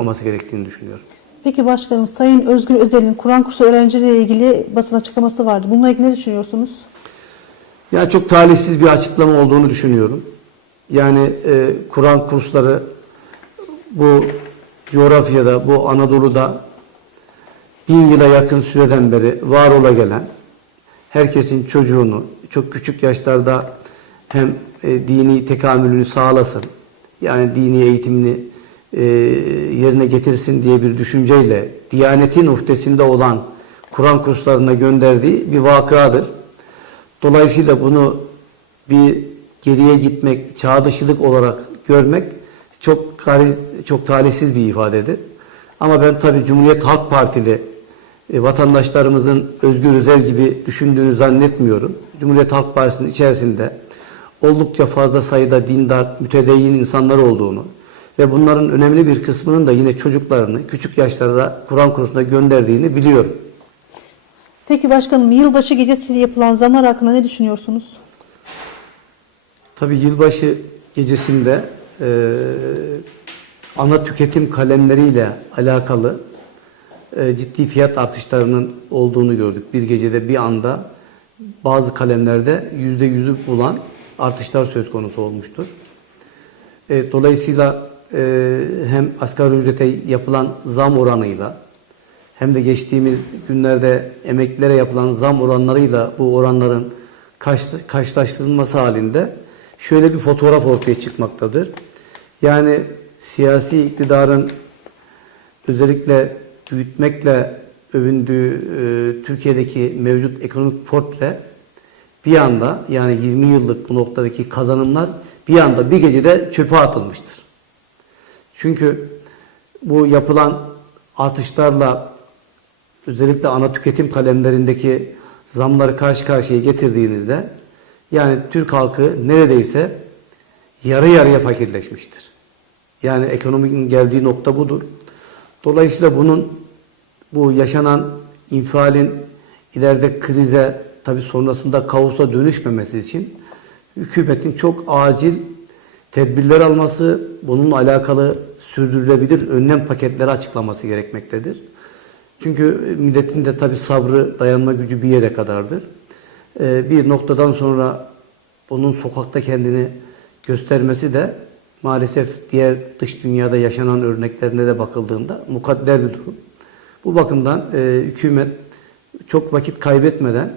olması gerektiğini düşünüyorum. Peki başkanım Sayın Özgür Özel'in Kur'an kursu öğrencileriyle ilgili basın açıklaması vardı. Bununla ilgili ne düşünüyorsunuz? Yani çok talihsiz bir açıklama olduğunu düşünüyorum. Yani e, Kur'an kursları bu coğrafyada, bu Anadolu'da bin yıla yakın süreden beri var ola gelen, herkesin çocuğunu çok küçük yaşlarda hem e, dini tekamülünü sağlasın, yani dini eğitimini e, yerine getirsin diye bir düşünceyle Diyanetin uhdesinde olan Kur'an kurslarına gönderdiği bir vakadır. Dolayısıyla bunu bir geriye gitmek, çağ dışılık olarak görmek çok gariz, çok talihsiz bir ifadedir. Ama ben tabii Cumhuriyet Halk Partili e, vatandaşlarımızın Özgür Özel gibi düşündüğünü zannetmiyorum. Cumhuriyet Halk Partisi'nin içerisinde oldukça fazla sayıda dindar, mütedeyyin insanlar olduğunu ve bunların önemli bir kısmının da yine çocuklarını küçük yaşlarda Kur'an kursuna gönderdiğini biliyorum. Peki başkanım yılbaşı gecesi yapılan zamlar hakkında ne düşünüyorsunuz? Tabii yılbaşı gecesinde e, ana tüketim kalemleriyle alakalı e, ciddi fiyat artışlarının olduğunu gördük. Bir gecede bir anda bazı kalemlerde yüzde yüzü bulan artışlar söz konusu olmuştur. E, dolayısıyla e, hem asgari ücrete yapılan zam oranıyla hem de geçtiğimiz günlerde emeklilere yapılan zam oranlarıyla bu oranların karşı- karşılaştırılması halinde şöyle bir fotoğraf ortaya çıkmaktadır. Yani siyasi iktidarın özellikle büyütmekle övündüğü e, Türkiye'deki mevcut ekonomik portre bir anda yani 20 yıllık bu noktadaki kazanımlar bir anda bir gecede çöpe atılmıştır. Çünkü bu yapılan artışlarla özellikle ana tüketim kalemlerindeki zamları karşı karşıya getirdiğinizde yani Türk halkı neredeyse yarı yarıya fakirleşmiştir. Yani ekonominin geldiği nokta budur. Dolayısıyla bunun bu yaşanan infialin ileride krize tabi sonrasında kaosa dönüşmemesi için hükümetin çok acil tedbirler alması, bununla alakalı sürdürülebilir önlem paketleri açıklaması gerekmektedir. Çünkü milletin de tabi sabrı, dayanma gücü bir yere kadardır. Ee, bir noktadan sonra onun sokakta kendini göstermesi de maalesef diğer dış dünyada yaşanan örneklerine de bakıldığında mukadder bir durum. Bu bakımdan e, hükümet çok vakit kaybetmeden